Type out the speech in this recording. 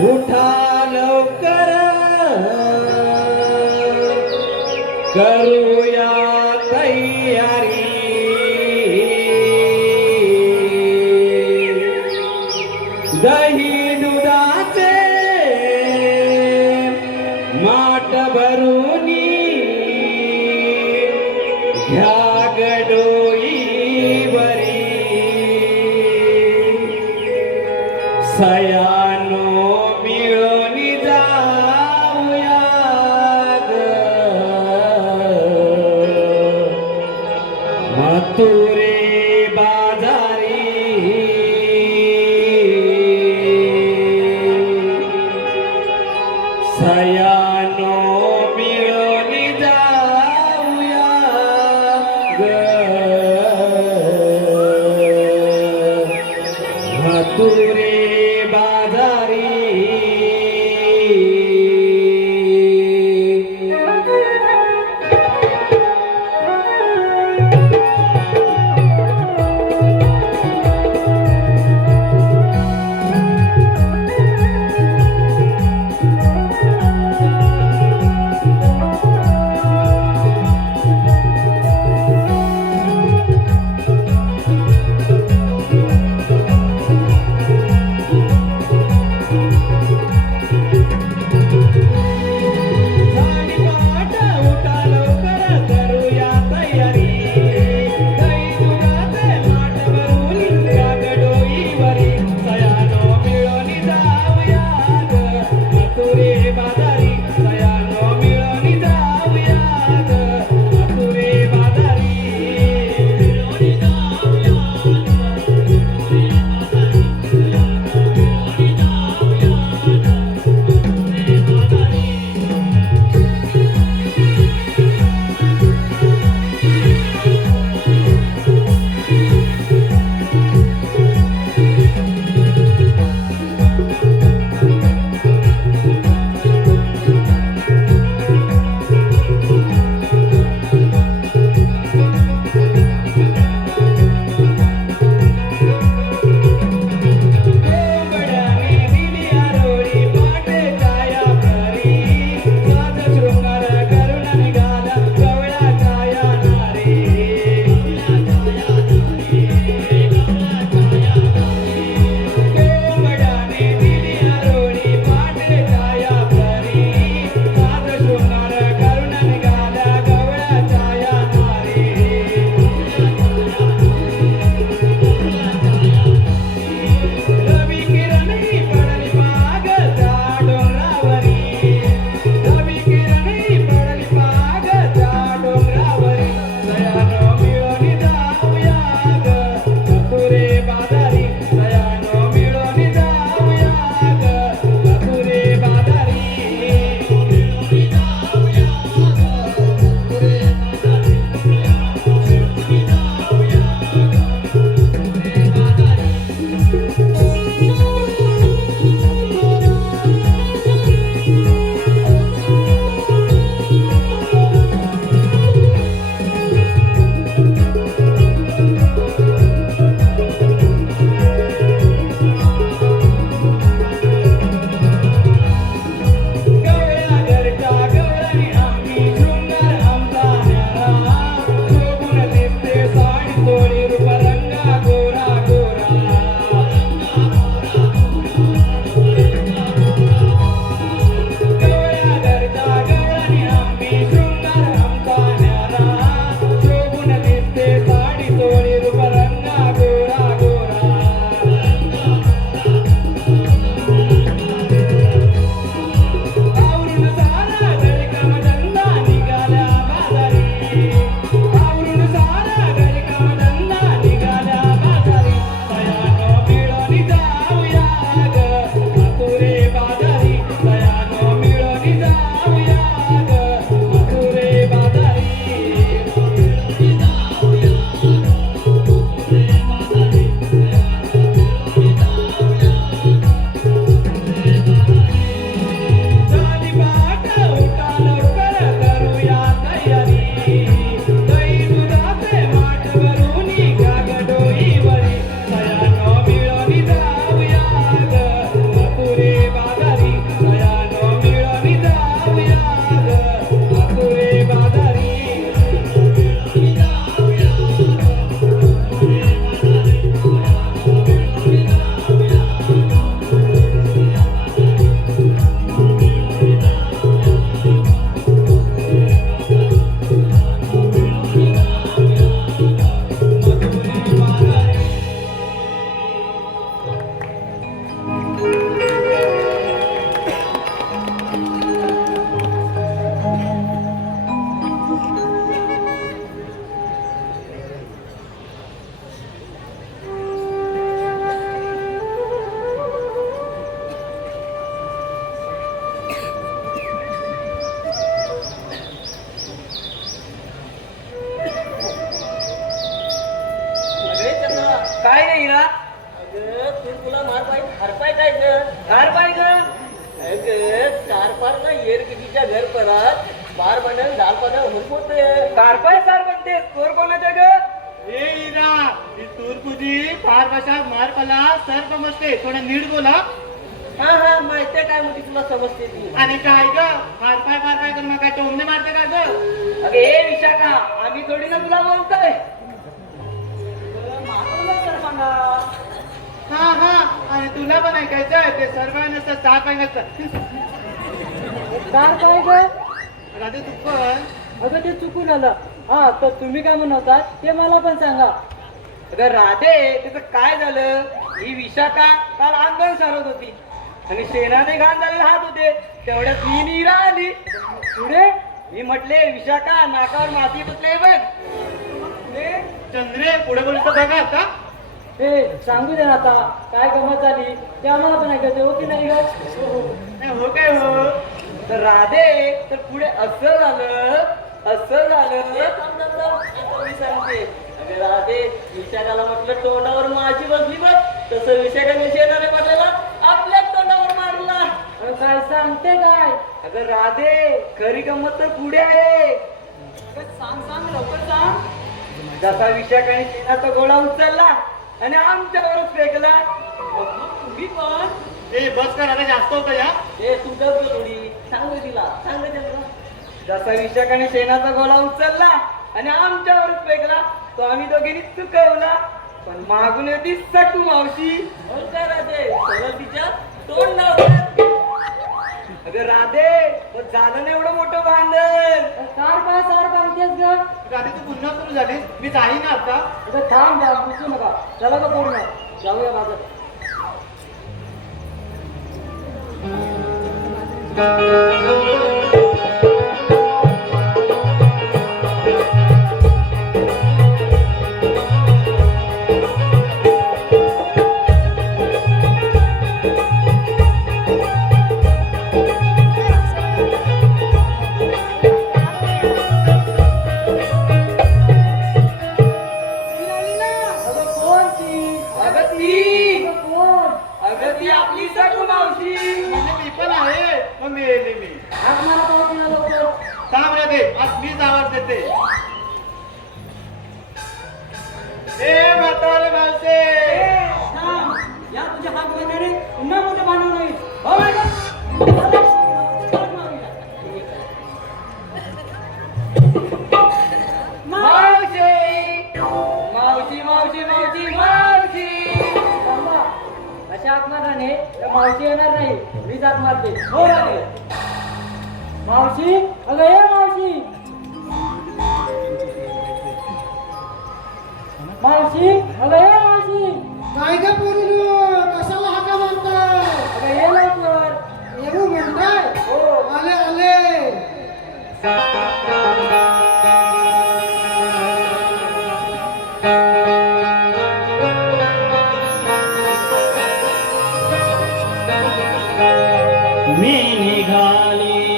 उठा लवकर करूया तयारी दही दुधाचे माठ भरूनी घ्या गडोई बरी सयानो मिळून जाऊया ग मथुरे बाजारी सयानो मिळून जाऊया ग मथुरे बाजारी कार बाय ग चार पार ना येर कितीच्या घर परत बार बनल दाल बनल होते कार पाय सार बनते चोर कोणाच्या ग ए इरा ही तूर तुझी फार भाषा मार पला सर समजते थोडं नीट बोला. हा हा माहितीये काय मग तुला समजते ती आणि काय ग फार पाय करून मग काय टोमने मारते का ग. अगे हे विशाखा आम्ही थोडी ना तुला बोलतोय हा हा आणि तुला पण ऐकायचं ते सर्व नसतं सहा पाय नसतं. कार काय ग राधे तू पण अगं ते चुकून आलं हा तर तुम्ही काय म्हणतात ते मला पण सांगा. अगं राधे त्याचं काय झालं ही विशाखा काल आंदोलन सारत होती आणि शेणाने घाण झालेले हात होते तेवढ्यात मी नीरा आली पुढे मी म्हटले विशाखा नाकावर माती बसले बघ चंद्रे पुढे बोलतो बघा आता. हे सांगू दे ना आता काय गमत झाली ते आम्हाला पण ऐकायचं हो की नाही ग नाही हो काय हो. तर राधे तर पुढे असं झालं आता मी सांगते अरे राधे विशाखाला म्हटलं तोंडावर माझी बसली बघ तसं विशाखाने शेणाने म्हटलेला आपल्या तोंडावर मारला. अरे काय सांगते काय अगं राधे खरी गंमत तर पुढे आहे. सांग लवकर सांग. जसा विशाखाने शेणाचा गोळा उचलला आणि आमच्यावरच फेकला तुम्ही पण ए बस कर आता जास्त होतं या. हे तुझं थोडी सांग तिला जसा विशाखाने शेणाचा गोळा उचलला आणि आमच्यावरच फेकला तो आम्ही दोघींनी चुकवला पण मागून होती सकू मावशी सरळ तिच्या तोंड अगं राधे पण झालं नाही एवढं मोठं भांडण सार बांधतेस ग राधे तू पुन्हा सुरू झालीस मी जाई ना आता. अगं थांब पुसू नका चला का पूर्ण जाऊया बाजार. आपली सकू मावशी म्हणजे मी पण आहे मग मी येते मी. थांब राधे आज मीच आवाज देते. ए म्हातारे मावशे या तुझ्या हात वगैरे पुन्हा मोठं भांडण होईल हो मावशी मावशी मावशी मावशी मावशी अशा आत्माराने मावशी येणार नाही मी जात मारते हो राधे. मावशी अगं ये मावशी मावशी अगं ये मावशी काय ग पोरीनो कशाला हाका मारताय अगं ये लवकर येऊ म्हणताय हो आले आले मी निघाली